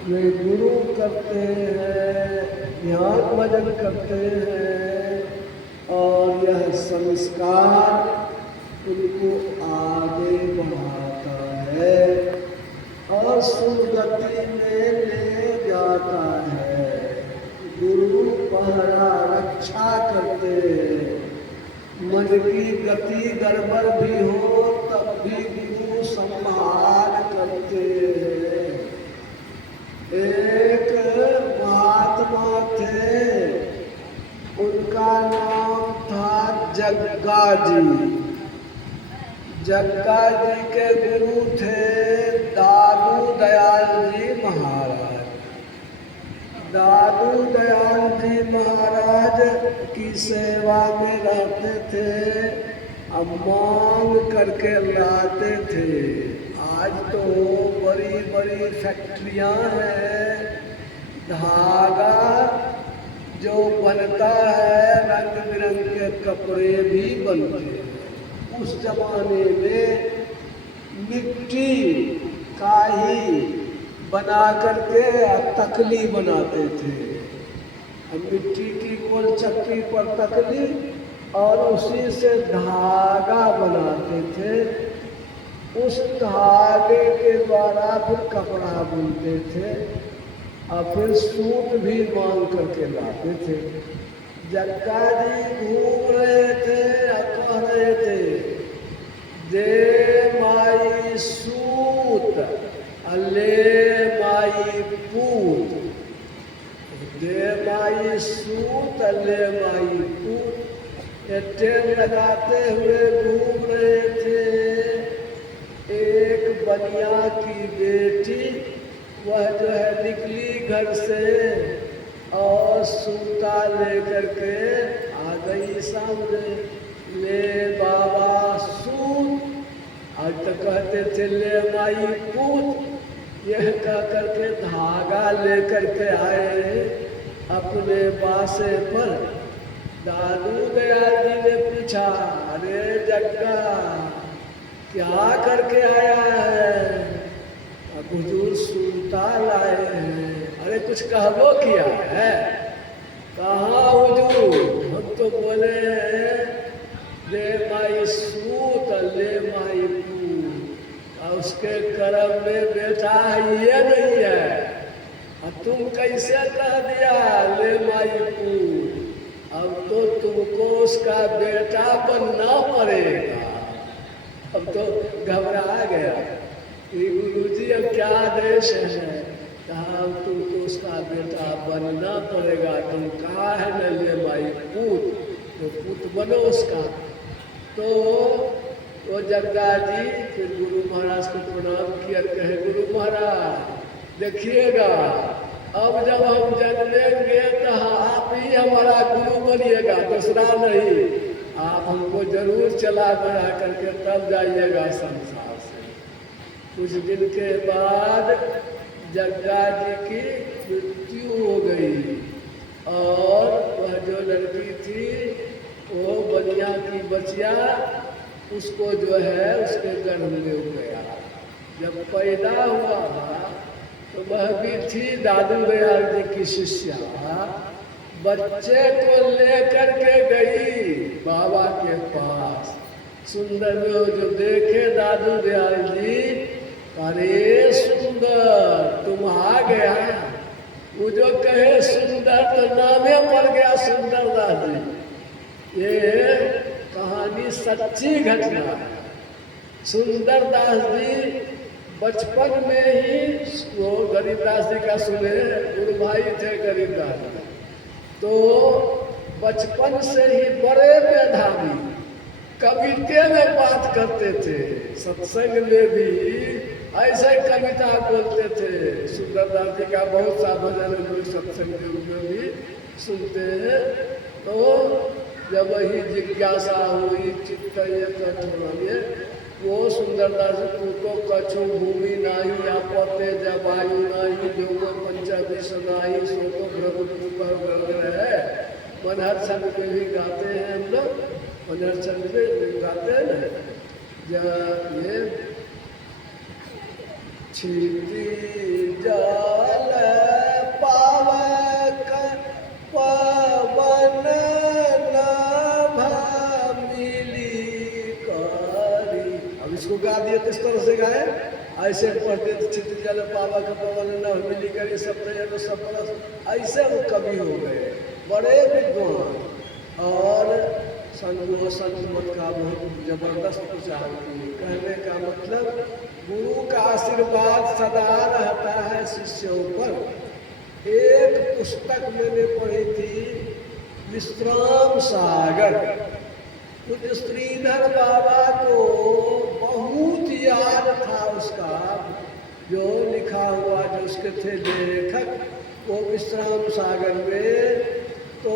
वे गुरु करते हैं, ध्यान भजन करते हैं और यह संस्कार उनको आगे बढ़ाता है और सुगति में ले जाता है। गुरु पहरा रक्षा करते हैं। मन की गति गड़बड़ भी हो तब भी गुरु संभाल करते हैं। एक महात्मा थे, उनका नाम था जग्गा जी। जग्गा जी के गुरु थे दादू दयाल जी महाराज। दादू दयाल जी महाराज की सेवा में रहते थे, अब मांग करके लाते थे। आज तो बड़ी बड़ी फैक्ट्रियां हैं, धागा जो बनता है, रंग बिरंग के कपड़े भी बनते हैं। उस जमाने में मिट्टी का ही बना करके तकली बनाते थे। मिट्टी की गोल चक्की पर तकली और उसी से धागा बनाते थे। उस धागे के द्वारा फिर कपड़ा बुनते थे और फिर सूट भी मांग करके लाते थे। जग्गा जी घूम रहे थे और कह रहे थे, दे माई सूत अले माई पूत, दे माई सूत अले माई पूत। ये ट्रेन लगाते हुए घूम रहे थे। एक बनिया की बेटी वह जो है निकली घर से और सूता लेकर के आ गई सामने। ले बाबा सूत, आज तक कहते थे ले माई पूत। यह कह करके धागा लेकर के आए अपने बासे पर। दादू दयाल जी ने पूछा, अरे जग्गा क्या करके आया है? अब हुजूर सूता लाए हैं। अरे कुछ कहबो किया है? कहाँ हुजूर, हम तो बोले ले माई सूत ले माई पूत। और उसके कर्म में बेटा ये नहीं है, अब तुम कैसे कह दिया ले माई पूत? अब तो तुमको उसका बेटा बनना पड़ेगा। अब तो घबरा गया कि गुरुजी अब क्या आदेश है? कहा तुमको उसका बेटा बनना पड़ेगा। तुम कहा है न ले माई पूत, तो पुत बनो उसका। तो वो जग्गा जी फिर गुरु महाराज को प्रणाम किया, कहे गुरु महाराज देखिएगा, अब जब हम जन्मेंगे तो आप ही हमारा गुरु बनिएगा, दूसरा नहीं। आप हमको जरूर चला बना करके तब जाइएगा संसार से। कुछ दिन के बाद जग्गा जी की मृत्यु हो गई और वह जो लड़की थी वो बनिया की बचिया उसको जो है उसके गर्भ में हो गया। जब पैदा हुआ तो वह भी थी दादू दयाल जी की शिष्या। बच्चे को लेकर के गई बाबा के पास। सुंदर में जो देखे दादू दयाल जी, अरे सुंदर तुम आ गया। वो जो कहे सुंदर तो नामे पड़ गया सुंदर दास जी। ये कहानी सच्ची घटना है। सुंदर दास जी बचपन में ही वो गरीबदास जी का सुने, गुरु भाई थे गरीबदास जी, तो बचपन से ही बड़े मेधावी, कविते में बात करते थे। सत्संग में भी ऐसे कविता बोलते थे। सुंदरदास जी का बहुत सा भजन लोग सत्संग के रूप में भी सुनते हैं। तो जब वही जिज्ञासा हुई चित्त ये वो सुंदरदास तुमको कछु भूमि नाही आपते जब आयु नाही जो पंचविश नाही सो तो भ्रमु पर ग्रह है। मनहर छंद में भी गाते हैं हम लोग, मनहर छंद में गाते हैं ना, जब ये छिपी जाला किस तरह से गाए, ऐसे पढ़ते चित जल पावक पवन न मिली करी सब सब ऐसे वो कवि हो गए, बड़े विद्वान। और संत मत का बहुत जबरदस्त प्रचार किए। कहने का मतलब गुरु का आशीर्वाद सदा रहता है शिष्यों पर। एक पुस्तक मैंने पढ़ी थी, विश्राम सागर। कुछ श्रीधर बाबा को बहुत याद था उसका, जो लिखा हुआ जो उसके थे लेखक, वो विश्राम सागर में। तो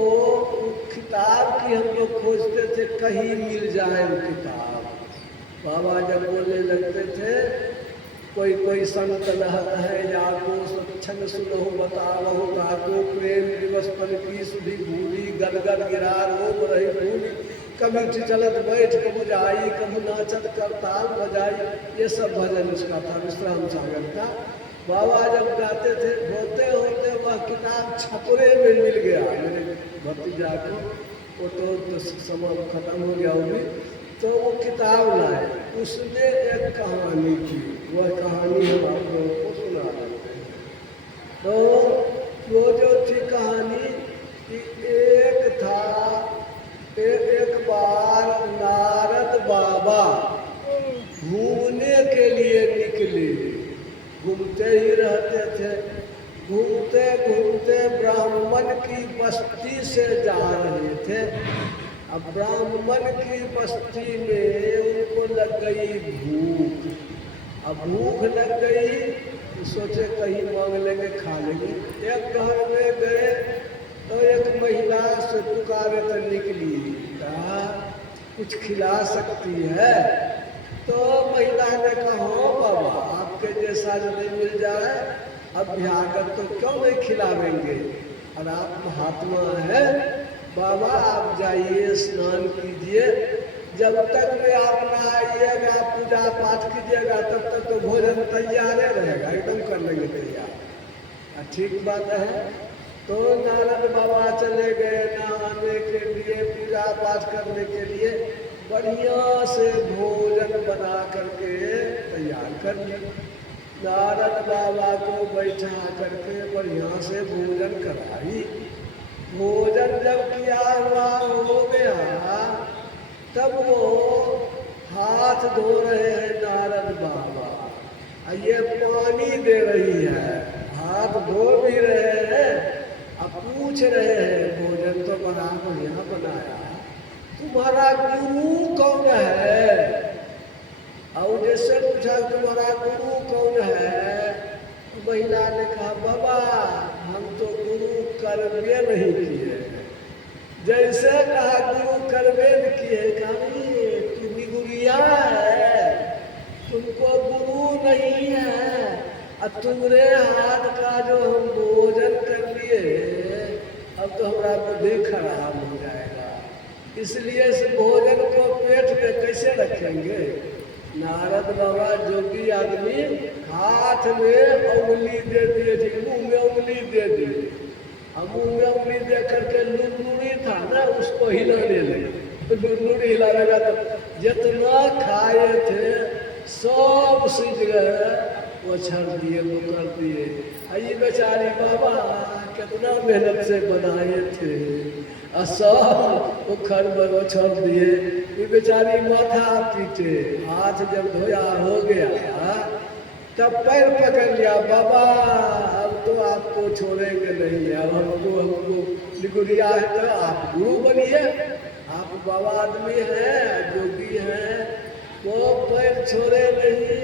किताब की हम लोग खोजते थे कहीं मिल जाए वो किताब। बाबा जब बोलने लगते थे, कोई कोई संत लहत है या को छन सुनहु बतावहु ताको प्रेम दिवस पल की सुधी भूली गद गद गिरा रोम रही भूली कभी चलत बैठ कबू जाई कबू नाचत करताल बजाई। ये सब भजन उसका था, विश्राम सागर का। बाबा जब गाते थे, होते होते वह किताब छपरे में मिल गया मेरे भतीजा को। वो तो समय खत्म हो गया होगी, तो वो किताब लाए, उसने एक कहानी की। वह कहानी हम आप लोगों को सुना देते हैं। तो वो जो थी कहानी कि एक बार नारद बाबा घूमने के लिए निकले। घूमते ही रहते थे, घूमते घूमते ब्राह्मण की बस्ती से जा रहे थे। अब ब्राह्मण की बस्ती में उनको लग गई भूख। अब भूख लग गई तो सोचे कहीं मांग लेंगे खा लेंगे। एक घर में गए तो एक महिला से पुकारे तो निकली, कहा कुछ खिला सकती है? तो महिला ने कहा बाबा आपके जैसा यदि मिल जाए अभ्यागत तो क्यों नहीं खिलावेंगे, और आप महात्मा है बाबा आप जाइए स्नान कीजिए, जब तक में आप नहाइएगा पूजा पाठ कीजिएगा तब तक तो भोजन तैयार रहेगा, एकदम कर लेंगे तैयार। ठीक बात है। तो नारद बाबा चले गए नहाने के लिए, पूजा पाठ करने के लिए। बढ़िया से भोजन बना करके तैयार कर लिया। नारद बाबा को बैठा करके बढ़िया से भोजन कराई। भोजन जब किया हुआ हो गया तब वो हाथ धो रहे हैं नारद बाबा, ये पानी दे रही है, हाथ धो भी रहे हैं। अब पूछ रहे हैं भोजन तो बड़ा बढ़िया बनाया, तुम्हारा गुरु कौन है? और जैसे पूछा तुम्हारा गुरु कौन है, महिला ने कहा बाबा हम तो गुरु कर्मे नहीं किए। जैसे कहा गुरु कर्मे किए, कहा तुम्ही गुरिया है, तुमको गुरु नहीं है, अब तुम्हारे हाथ का जो हम भोजन कर लिए अब तो हमारा बुद्धि खराब हो जाएगा, इसलिए इस भोजन को पेट में कैसे रखेंगे? नारद बाबा जोगी आदमी हाथ में उंगली दे दिए थे, मुंह में उंगली दे दी। अब मुंह में उंगली दे करके लुनलुनी था ना, उसको हिलाने लगे। तो लुनलुनी हिला लगा तो जितना खाए थे सब सीज गए, वो छड़ दिए, वो कर दिए। ये बेचारी बाबा कितना मेहनत से बनाए थे, सब उखड़ वो छोड़ दिए। ये बेचारी माथा पीटे। हाथ जब धोया हो गया तब पैर पकड़ लिया, बाबा अब तो आपको छोड़ेंगे नहीं, अब हमको लिगुरिया है तो आप गुरु बनिए, आप बाबा आदमी हैं, जोगी हैं, वो पैर छोड़े नहीं।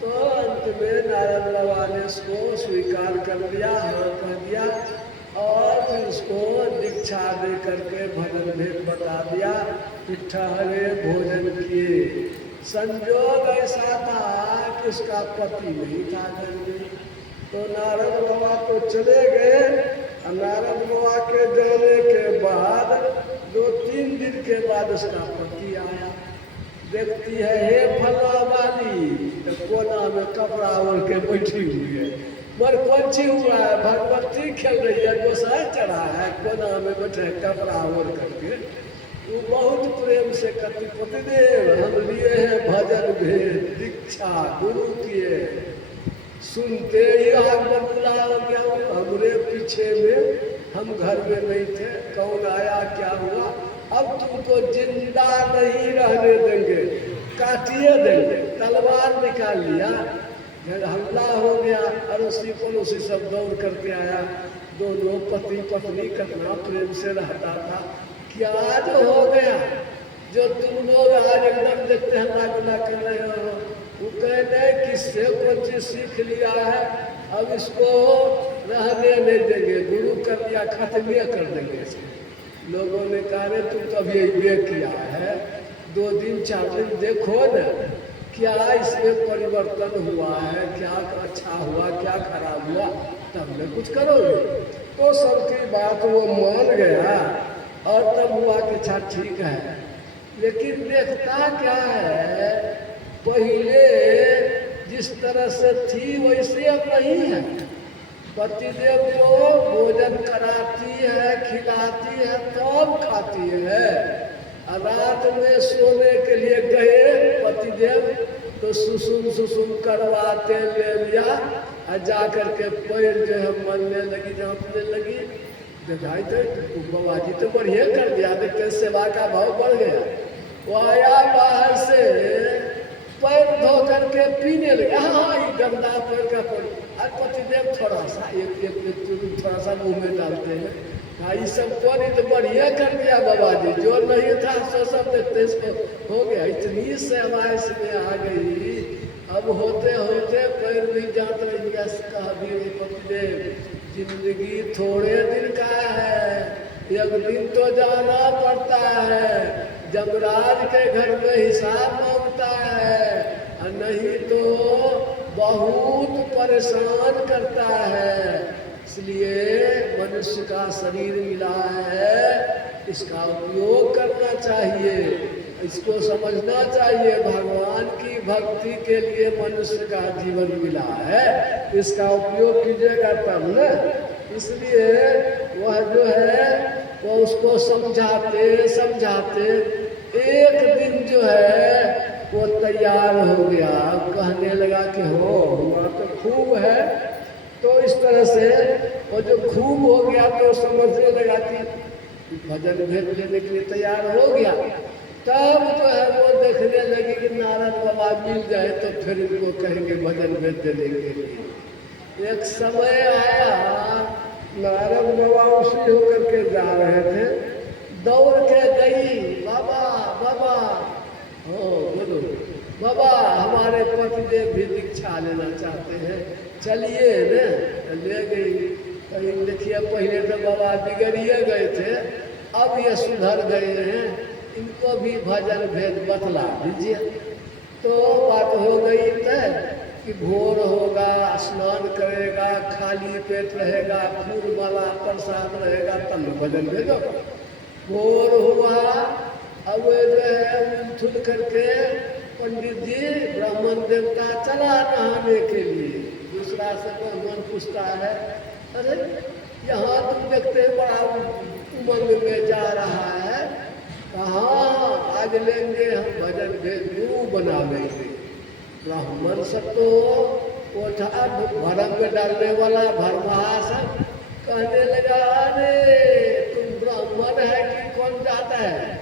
तो अंत में नारद बाबा ने उसको स्वीकार कर लिया, हाँ कह दिया, और फिर उसको दीक्षा दे करके भजन भेद बता दिया कि ठहरे भोजन किए। संजोग ऐसा था कि उसका पति नहीं था घर में, तो नारद बाबा तो चले गए। नारद बाबा के जाने के बाद 2-3 दिन के बाद उसका पति आया। देखती है हे फला वाली, तो कोना में कपड़ा ओढ़ के बैठी हुई है, मर कौन सी हुआ है, भगवती खेल रही है, गोसाई चढ़ा है, कोना में बैठे कपड़ा ओढ़ करके। वो बहुत प्रेम से कहती पतिदेव हम लिए हैं भजन भेद दीक्षा गुरु किए, सुनते ही आग में बुला गया। हमरे पीछे में हम घर में नहीं थे, कौन आया क्या हुआ, अब तुमको जिंदा नहीं रहने देंगे, काटिए देंगे। तलवार निकाल लिया, हमला हो गया। अड़ोसी पड़ोसी सब दौड़ करके आया। दोनों पति पत्नी कितना प्रेम से रहता था, क्या जो हो गया जो तुम लोग आज एकदम देखते हैं नागुना कर रहे हो। वो कहने किससे कुछ सीख लिया है, अब इसको रहने नहीं देंगे, गुरु कर दिया खत्म कर देंगे इसको। लोगों ने कहा रे तुम तो अभी ये किया है, 2 दिन 4 दिन देखो न क्या इसमें परिवर्तन हुआ है, क्या अच्छा हुआ क्या खराब हुआ, तब में कुछ करोगे। तो सबकी बात वो मान गया और तब हुआ कि अच्छा ठीक है। लेकिन देखता क्या है, पहले जिस तरह से थी वैसे अब नहीं है। पतिदेव को भोजन कराती है खिलाती है तब खाती है। रात में सोने के लिए गए पतिदेव तो सुसुम सुसुम करवाते ले लिया और जा करके पैर जो है मलने लगी, जांचने लगी। दिखाई तो बाबा जी तो बढ़िया कर दिया, देखते सेवा का भाव बढ़ गया। वो आया बाहर से पैर धो करके पीने लगे। हाँ ये गंदा पैर का पैर। आज पतिदेव थोड़ा सा एक थोड़ा सा मुंह में डालते हैं। हाँ ये सब कोई तो बढ़िया कर दिया बाबा जी, जो नहीं था सो सब देखते इसको हो गया। इतनी सेवा इसमें आ गई, अब होते होते पैर भी जात रही। कहा भी पतिदेव जिंदगी थोड़े दिन का है, एक दिन तो जाना पड़ता है, जमराज के घर में हिसाब मांगता है, और नहीं तो बहुत परेशान करता है। इसलिए मनुष्य का शरीर मिला है, इसका उपयोग करना चाहिए, इसको समझना चाहिए। भगवान की भक्ति के लिए मनुष्य का जीवन मिला है, इसका उपयोग कीजिएगा तब न। इसलिए वह जो है वो उसको समझाते समझाते एक दिन जो है वो तैयार हो गया। कहने लगा कि हो हुआ तो खूब है। तो इस तरह से वो जो खूब हो गया तो समझने लगा कि भजन भेद लेने के लिए तैयार हो गया। तब जो है वो देखने लगी कि नारद बाबा मिल जाए तो फिर इनको कहेंगे भजन भेद देने के लिए। एक समय आया, नारद बाबा उसी होकर के जा रहे थे, दौड़ के गई, बाबा बाबा हो बोलो बाबा हमारे पतिदेव भी दीक्षा लेना चाहते हैं, चलिए न। ले गई। कहीं देखिए पहले तो बाबा बिगड़िए गए थे, अब ये सुधर गए हैं, इनको भी भजन भेद बतला दीजिए। तो बात हो गई तय कि भोर होगा, स्नान करेगा, खाली पेट रहेगा, फूल वाला प्रसाद रहेगा, तब भजन भेदो। भोर हुआ, अब जो है मिलजुल करके पंडित जी ब्राह्मण देवता चला नहाने के लिए। दूसरा से ब्राह्मण पूछता है, अरे यहाँ तुम देखते हैं बड़ा उमंग में जा रहा है, कहाँ आज लेंगे हम भजन भेद, गुरु बना लेंगे। ब्राह्मण सब तो वो था भरम में डालने वाला भरमहासन, कहने लगा अरे तुम ब्राह्मण है कि कौन जाता है,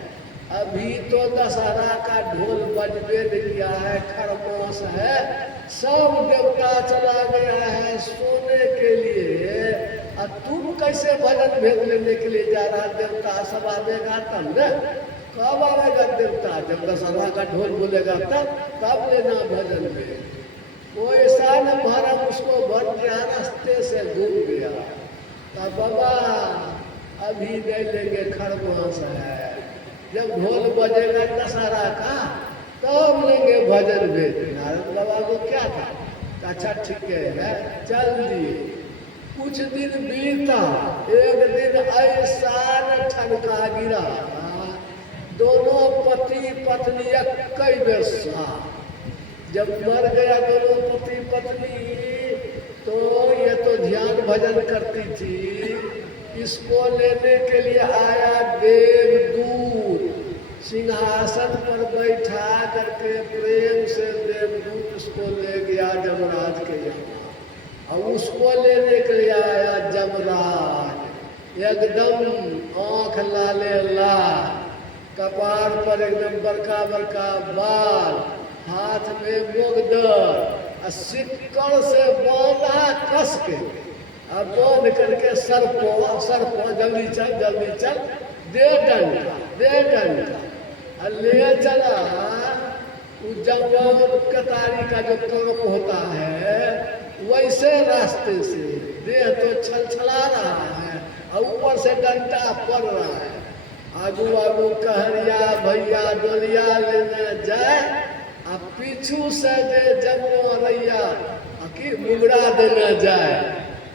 अभी तो दशहरा का ढोल बजबे दिया है, खरमास है, सब देवता चला गया है सोने के लिए, और तुम कैसे भजन भेद लेने के लिए जा रहा? देवता सब आवेगा तब न। कब आवेगा देवता? जब दशहरा का ढोल बोलेगा तब लेना भजन भेद। वो ऐसा न भरम उसको भर गया, रास्ते से घूम गया। तब बाबा अभी नहीं लेंगे, खरमास है, जब ढोल बजेगा दशहरा का तब लेंगे भजन भेद। नारद बाबा को क्या था, अच्छा ठीक है चल दिए। कुछ दिन बीता, एक दिन ऐसा ठनका गिरा, दोनों पति पत्नी कई बेर सा। जब मर गया दोनों पति पत्नी तो ये तो ध्यान भजन करती थी, इसको लेने के लिए आया देवदूत। सिंहासन पर बैठा करके प्रेम से देवदूत उसको ले गया जमराज के यहाँ। और उसको लेने के लिए आया जमराज, एकदम आँख लाले लाल, कपार पर एकदम बड़का बड़का बाल, हाथ में मुगदर, सिक्कड़ से बांधा कस के, अब बांध करके सर को जल्दी चल दे डंडा ले चला। जंगल कतारी का जो कांप होता है वैसे रास्ते से देह तो छलछला रहा है और ऊपर से डंडा पड़ रहा है। आगू आगू कहरिया भैया डोलिया लेने जाए, आ पीछू से जे जन्म रैया की मुगड़ा देने जाए।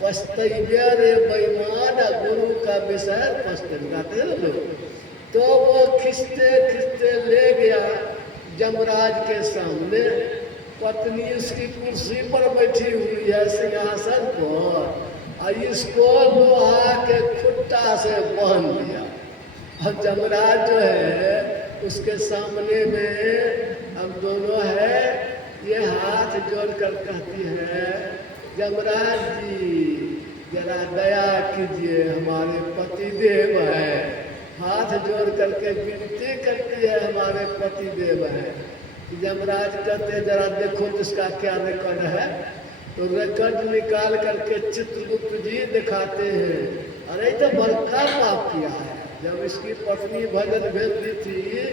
पछतैया रे बेईमान, गुरु का विषय पछताते हैं लोग। तो वो खिंचते खिंचते ले गया जमराज के सामने। पत्नी उसकी कुर्सी पर बैठी हुई है सिंहासन पर, और इसको लोहा के खुट्टा से बांध दिया। अब जमराज जो है उसके सामने में अब दोनों है, ये हाथ जोड़ कर कहती है, जमराज जी जरा दया कीजिए, हमारे पति देव है। हाथ जोड़ करके विनती करती है, हमारे पति देव है। जमराज कहते जरा देखो इसका क्या रिकॉर्ड है। तो रिकॉर्ड निकाल करके चित्रगुप्त जी दिखाते हैं, अरे तो बड़का पाप किया है। जब इसकी पत्नी भजन भेज दी थी,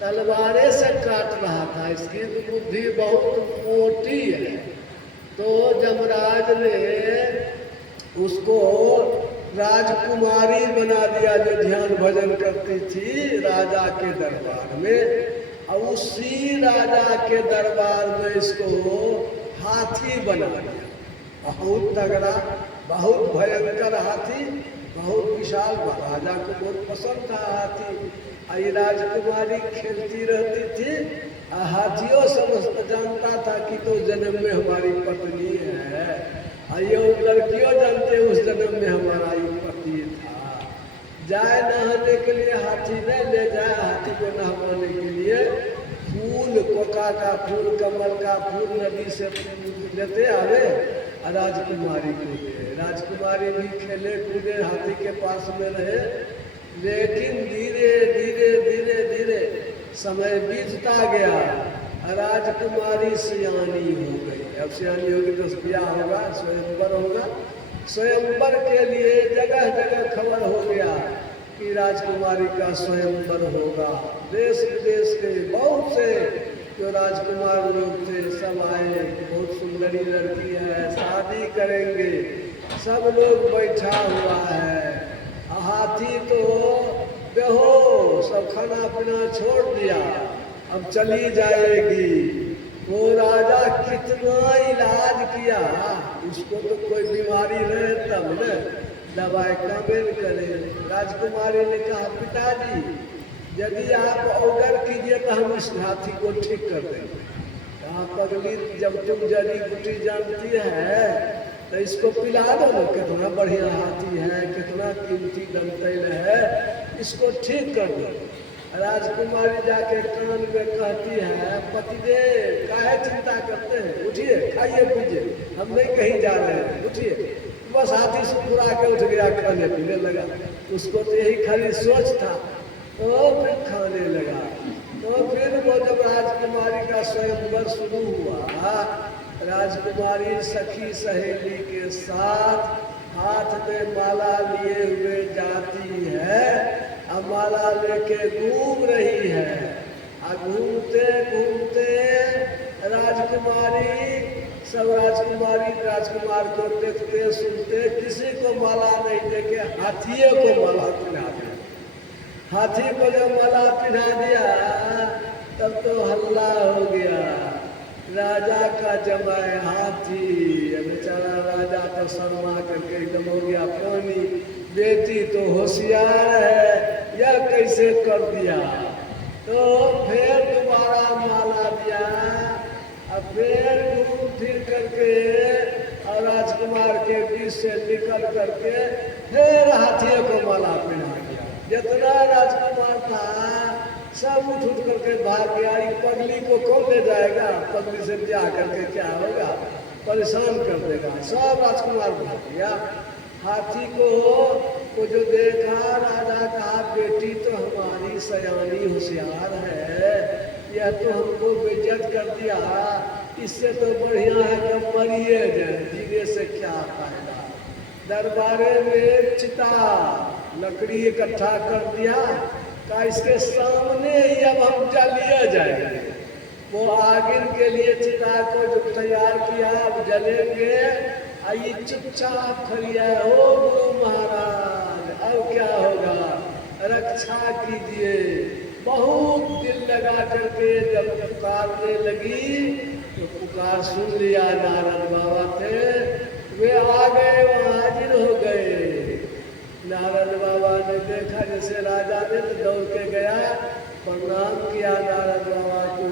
तलवारे से काट रहा था, इसकी बुद्धि बहुत मोटी है। तो जमराज ने उसको राजकुमारी बना दिया, जो ध्यान भजन करती थी राजा के दरबार में। और उसी राजा के दरबार में इसको हाथी बना दिया, बहुत तगड़ा, बहुत भयंकर हाथी, बहुत विशाल। राजा को बहुत पसंद था हाथी। आई राजकुमारी खेलती रहती थी, हाथियों समझ जानता था कि तो जन्म में हमारी पत्नी है, ये लड़कियों जानते उस जन्म में हमारा ये पति था। जाए नहाने के लिए हाथी ने ले जाए, हाथी को नहवाने के लिए फूल, कोका का फूल, कमल का फूल नदी से लेते आवे, राजकुमारी को दे। राजकुमारी भी खेले कूदे, हाथी के पास में रहे। लेकिन धीरे धीरे धीरे धीरे समय बीतता गया, राजकुमारी सियानी हो गई। अब सियानी होगी तो ब्याह होगा, स्वयंवर होगा। स्वयंवर के लिए जगह जगह खबर हो गया कि राजकुमारी का स्वयंवर होगा। देश विदेश के बहुत से जो राजकुमार लोग थे सब आए, बहुत सुंदरी लड़की है, शादी करेंगे, सब लोग बैठा हुआ है। हाथी तो बेहोश, सब खाना पीना छोड़ दिया, अब चली जाएगी। वो राजा कितना इलाज किया, उसको तो कोई बीमारी रहे तब न दवाई कामेल करे। राजकुमारी ने कहा, पिताजी यदि आप ऑर्डर कीजिए तो हम इस हाथी को ठीक कर देंगे। कहा, पगली जब तुम जड़ी बूटी जानती है तो इसको पिला दो ना, कितना बढ़िया हाथी है, कितना कीमती दंतैल है, इसको ठीक कर दो। राजकुमारी जाके कान में कहती है, पतिदेव काहे चिंता करते हैं, उठिए खाइए पीजिए, हम नहीं कहीं जा रहे हैं, उठिए। बस हाथी से पूरा के उठ गया, खाने पीने लगा। उसको तो यही खाली सोच था, तो फिर खाने लगा। तो फिर वो जब राजकुमारी का स्वयंवर शुरू हुआ, राजकुमारी सखी सहेली के साथ हाथ में माला लिए हुए जाती है, अब माला लेके घूम रही है। अब घूमते घूमते राजकुमारी, सब राजकुमारी राजकुमार को देखते सुनते, किसी को माला नहीं देके हाथियों को माला पिला दिया। हाथी को जब माला पिला दिया तब तो हल्ला हो गया, राजा का जमाए हाथी। बेचारा राजा तो शर्मा करके एकदम हो गया पानी, बेटी तो होशियार है, यह कैसे कर दिया। तो फिर दोबारा माला दिया, अब फिर घूम फिर करके और राजकुमार के बीच से निकल करके फिर हाथियों को माला पहना दिया। जितना राजकुमार था सब उठ उठ करके भाग गया। पगली को कौन ले जाएगा, पगली से ब्याह करके क्या होगा, परेशान कर देगा। सब राजकुमार भाग गया। हाथी को जो देखा, राजा कहा बेटी तो हमारी सयानी होशियार है, यह तो हमको बेइज्जत कर दिया, इससे तो बढ़िया है कि मरिए जाए, जीने से क्या फायदा। दरबारे में चिता लकड़ी इकट्ठा कर दिया, का इसके सामने ही अब हम जलिए जाएंगे। वो आगिन के लिए चिता को जो तैयार किया, अब जलेंगे। आई चुपचाप खड़िया, हो गुरु महाराज अब क्या होगा, रक्षा कीजिए। बहुत दिल लगा करके जब पुकारने लगी तो पुकार सुन लिया। नारद बाबा थे, वे आ गए, वहाँ हाजिर हो गए। नारद बाबा ने देखा जैसे राजा ने, तो दौड़ के गया, प्रणाम किया नारद बाबा को।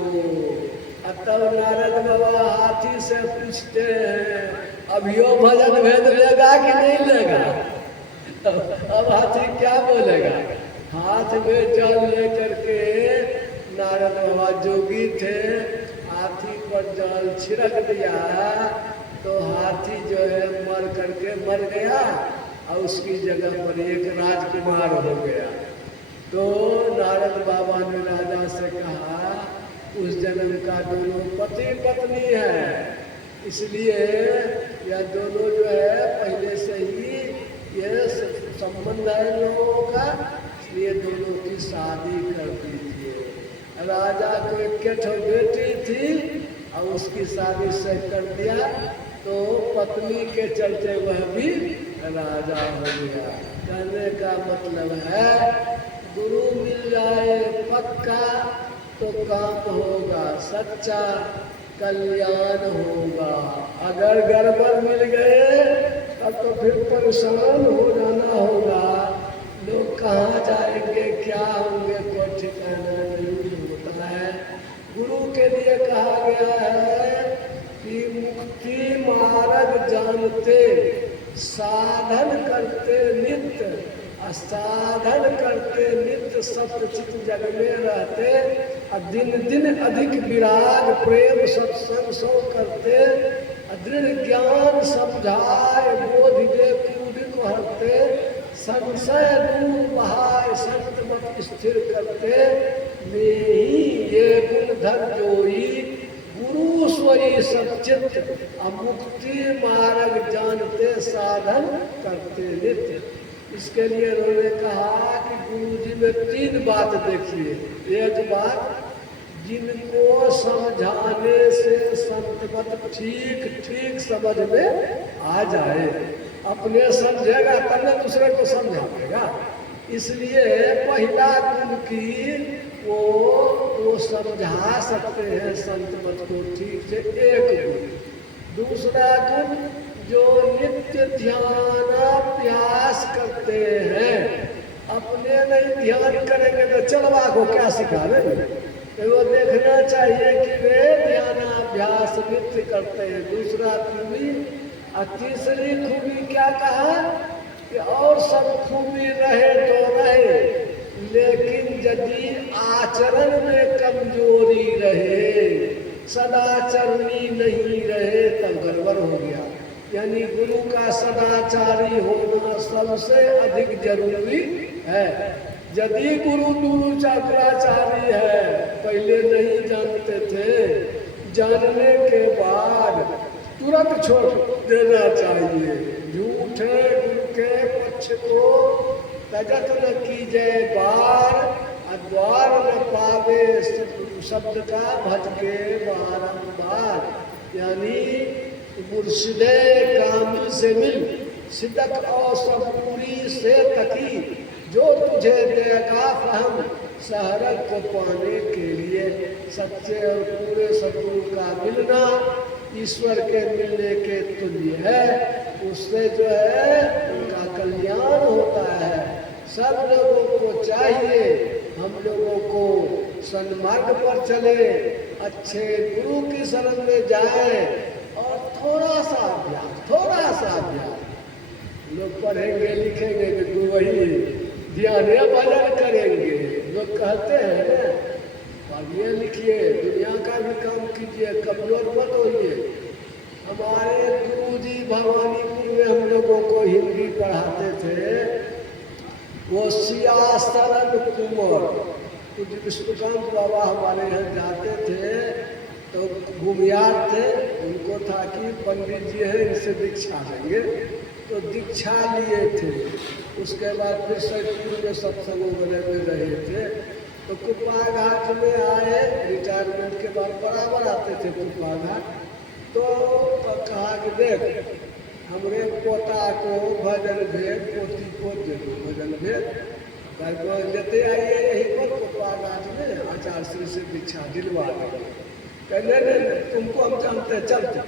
तब नारद बाबा हाथी से पूछते हैं, अभियो भजन भेद लेगा कि नहीं लेगा। अब हाथी क्या बोलेगा। हाथ में जल लेकर के नारद बाबा जोगी थे, हाथी पर जल छिड़क दिया तो हाथी जो है मर करके मर गया और उसकी जगह पर एक राजकुमार हो गया। तो नारद बाबा ने राजा से कहा, उस जन्म का दोनों पति पत्नी है, इसलिए यह दोनों जो है पहले से ही ये संबंध है लोगों का, इसलिए दोनों की शादी कर दीजिए। राजा को एक बेटी थी और उसकी शादी से कर दिया, तो पत्नी के चलते वह भी राजा हो गया। कहने का मतलब है, गुरु मिल जाए पक्का तो काम होगा सच्चा, कल्याण होगा। अगर गड़बड़ मिल गए तब तो फिर परेशान हो जाना होगा। लोग कहाँ जाएंगे, क्या होंगे, कोई ठिकाना नहीं होता है। गुरु के लिए कहा गया है कि मुक्ति मार्ग जानते, साधन करते नित्य, साधन करते नित्य, सत्यचित जग में रहते, दिन दिन अधिक विराग प्रेम सत्संग सो करते, दृढ़ ज्ञान समझाए बोध दे कूद को हरते, संशय दूर बहाय संत मत स्थिर करते, में ही ये गुण धर जोई गुरु सोई सचित, मुक्ति मार्ग जानते साधन करते नित्य। इसके लिए उन्होंने कहा कि गुरु जी में तीन बात देखिए। एक बात, जिनको समझाने से संतमत ठीक ठीक समझ में आ जाए, अपने समझेगा तब न दूसरे को समझाएगा। इसलिए पहला गुण की वो समझा सकते हैं संतमत को ठीक से, एक गुण। दूसरा गुण, जो नित्य ध्यानाभ्यास करते हैं, अपने नहीं ध्यान करेंगे तो चलवा को क्या सिखाएंगे। तो वो देखना चाहिए कि वे ध्यानाभ्यास नित्य करते हैं। दूसरा खूबी, और तीसरी खूबी क्या कहा कि और सब खूबी रहे तो रहे, लेकिन यदि आचरण में कमजोरी रहे, सदाचरणी नहीं रहे, तब गड़बड़ हो गया। यानी गुरु का सदाचारी होना सबसे अधिक जरूरी है। यदि गुरु दुराचारी है, पहले नहीं जानते थे, जानने के बाद तुरंत छोड़ देना चाहिए। झूठे गुरु के पक्ष को तजत न कीजिए बार, द्वार न पावे शब्द का भज के बारंबार। यानी मुर्शिदे कामिल से मिल, सिदक और सबूरी से तकी, जो तुझे देगा फहम शहरत को पाने के लिए। सच्चे और पूरे सद्गुरु का मिलना ईश्वर के मिलने के तुल्य है। उससे जो है उनका कल्याण होता है। सब लोगों को चाहिए हम लोगों को सन्मार्ग पर चले, अच्छे गुरु की शरण में जाए, और थोड़ा सा अभ्यास लोग पढ़ेंगे लिखेंगे कि वही ध्यान भजन करेंगे, लोग कहते हैं ना, पढ़िए लिखिए, दुनिया का भी काम कीजिए, कमजोर मत होइए। हमारे गुरुजी भवानीपुर में हम लोगों को हिंदी पढ़ाते थे, वो सियासरन कुंवर कुछ विष्णुकांत बाबा हमारे यहाँ जाते थे, तो भूमियार थे, उनको था कि पंडित जी हैं इनसे दीक्षा लेंगे, तो दीक्षा लिए थे। उसके बाद फिर सैदपुर में सत्संग वगैरह में रहे थे, तो कुप्पा घाट में आए, रिटायरमेंट के बाद बराबर आते थे कुप्पा घाट। तो कहा कि देख हमरे पोता को भजन भेद, पोती को दे दो भजन भेद, लेते आइए यहीं पर कुप्पा घाट में आचार्य श्री से दीक्षा दिलवा देंगे। कहने नहीं तुमको हम जानते चलते,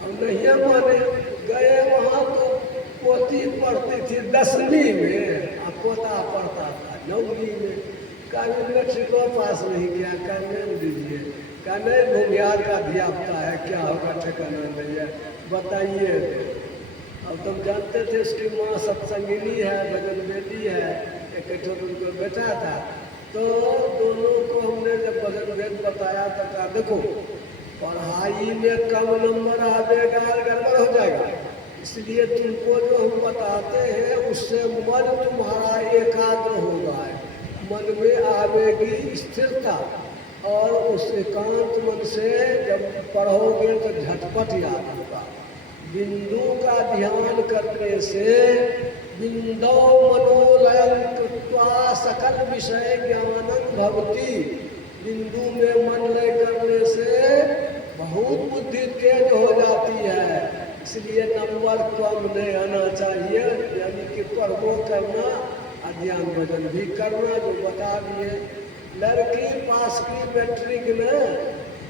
हम नहीं माने। गए वहाँ तो पोती पढ़ती थी 10वीं में और पोता पढ़ता था 9वीं में। कभी मेट्रिक पास नहीं किया, करने दीजिए, कहने भूमियार का धियापुता है, क्या होगा ठिकाना नहीं है, बताइए। अब तुम जानते थे उसकी माँ सत्संगिनी है, भजन बेटी है, एक उनको बेटा था। तो दोनों को हमने जब भजन भेद बताया तो कहा देखो पढ़ाई में कम नंबर आवेगा, गड़बड़ हो जाएगा, इसलिए तुमको जो हम बताते हैं उससे मन तुम्हारा एकाग्र होगा, मन में आवेगी स्थिरता, और उस एकांत मन से जब पढ़ोगे तो झटपट याद होगा। बिंदु का ध्यान करने से बिंदो मनोलयं कृत्वा सकल विषय ज्ञानं भवति। बिंदु में मन लय करने से बहुत बुद्धि तेज हो जाती है, इसलिए नंबर कम नहीं आना चाहिए, यानी कि पढ़ो करना, अध्ययन भजन भी करना, जो बता दिए। लड़की पास की मैट्रिक में,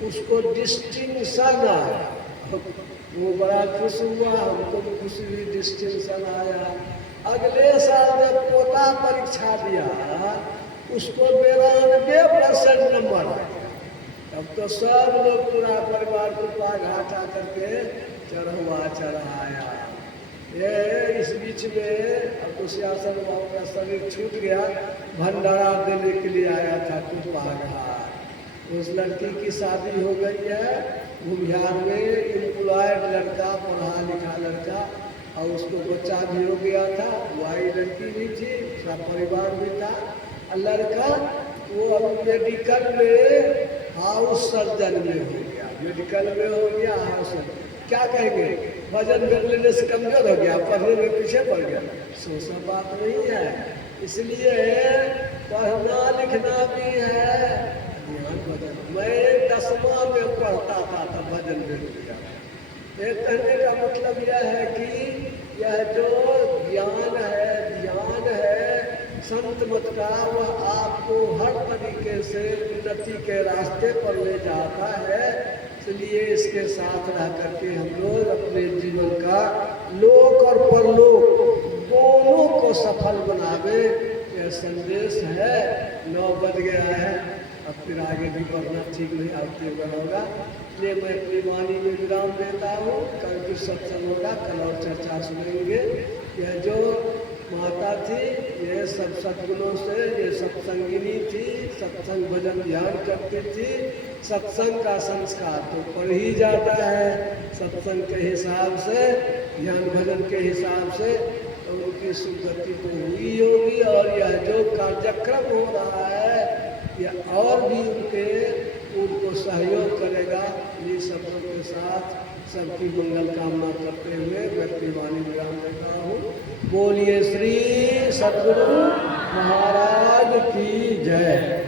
उसको डिस्टिंक्शन आया, वो बड़ा खुश हुआ, हमको भी खुशी हुई, डिस्टिंक्शन आया। अगले साल जब पोता परीक्षा दिया, उसको 92% नंबर आया। तब तो सब लोग पूरा परिवार को घाट आकर के चढ़वा चढ़ाया। ये इस बीच में अब तो सियासत बाबू का शरीर छूट गया, भंडारा देने के लिए आया था कुप्पा घाट। उस लड़की की शादी हो गई है भूमिहार में, एम्प्लॉयड लड़का, पढ़ा लिखा लड़का, और उसको बच्चा भी हो गया था, वही लड़की भी थी, उसका परिवार भी था। लड़का वो अब मेडिकल में हाउस सर्जन में हो गया, मेडिकल में हो गया हाउस सर्जन। क्या कहेंगे, भजन कर लेने से कमजोर हो गया, पढ़ने में पीछे पड़ गया, सो सब बात नहीं है। इसलिए पढ़ना लिखना भी है, ध्यान भजन। मैं 10वां में पढ़ता था तब भजन भेद गया। एक कहने का मतलब यह है कि यह जो ज्ञान है, ध्यान है संत मत का, वह आपको हर तरीके से उन्नति के रास्ते पर ले जाता है। इसलिए इसके साथ रह करके हम लोग अपने जीवन का लोक और परलोक दोनों को सफल बनावे, यह संदेश है। 9 बज गया है, अब फिर आगे भी बढ़ना ठीक नहीं, आगे बढ़ोगा। इसलिए मैं अपनी वाणी में विराम देता हूँ। कल फिर सत्संग होगा, कल और चर्चा सुनेंगे। यह जो माता थी, ये सब सद्गुणों से, ये सत्संगिनी थी, सत्संग भजन ध्यान करती थी। सत्संग का संस्कार तो पड़ ही जाता है, सत्संग के हिसाब से, ध्यान भजन के हिसाब से, तो उनकी सुगति तो हुई होगी। और यह जो कार्यक्रम हो रहा है, यह और भी उनको सहयोग करेगा। ये शब्दों के साथ सबकी मंगल कामना करते हुए व्यक्ति वाणी विराम देता हूँ। बोलिए श्री सद्गुरु महाराज की जय।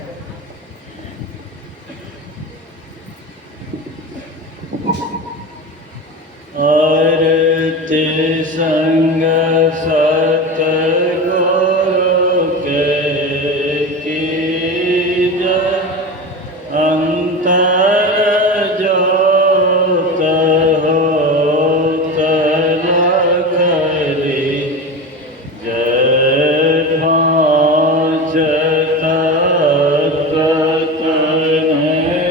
आरती संग